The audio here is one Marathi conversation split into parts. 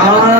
ಯಾವಾಗ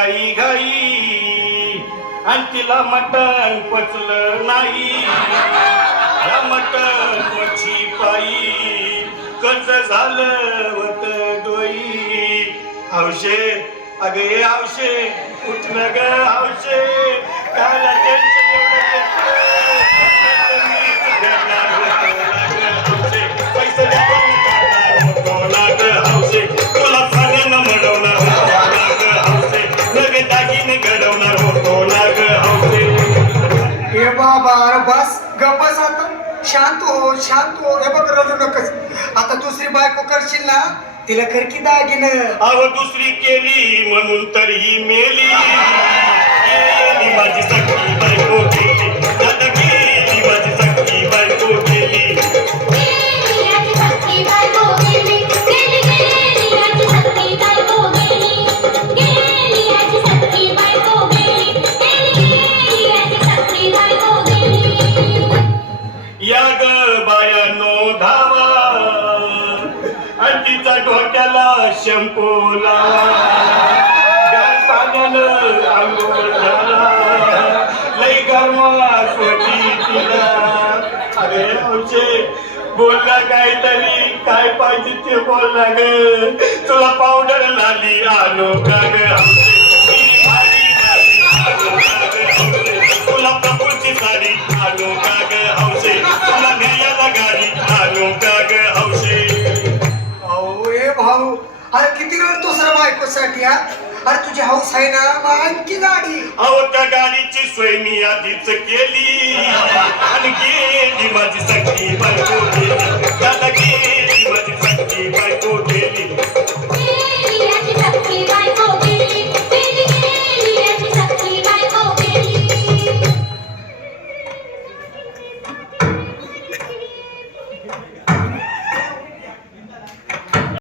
गाई गाई आणि तिला मटण पचलं नाही. मटण मच्छी पायी कर्ज झालं वत डोई. हौशे अगे ये हौशे उठलं ग हौशे अरे बस गप आता शांत हो शांत हो. हे बघ रडू नकस. आता दुसरी बायको करशील ना तिला कर की दागिन. अहो दुसरी केली म्हणून तरी मेली. माझी बायानो धावा. आणि तिचा डोक्याला शंपू लावा. गार पाण्यानं आंघोळ घाला. लई गरमा सोटी तिला. अरे औषे बोलला काहीतरी काय पाहिजे ते बोलला ग. तुला पावडर लाली आलो काय अरे किती रडतो सर बायकोसाठी हा? अरे तुझी हाऊस आहे ना मग आणखी गाडी. अहो त्या गाडीची सोय मी आधीच केली.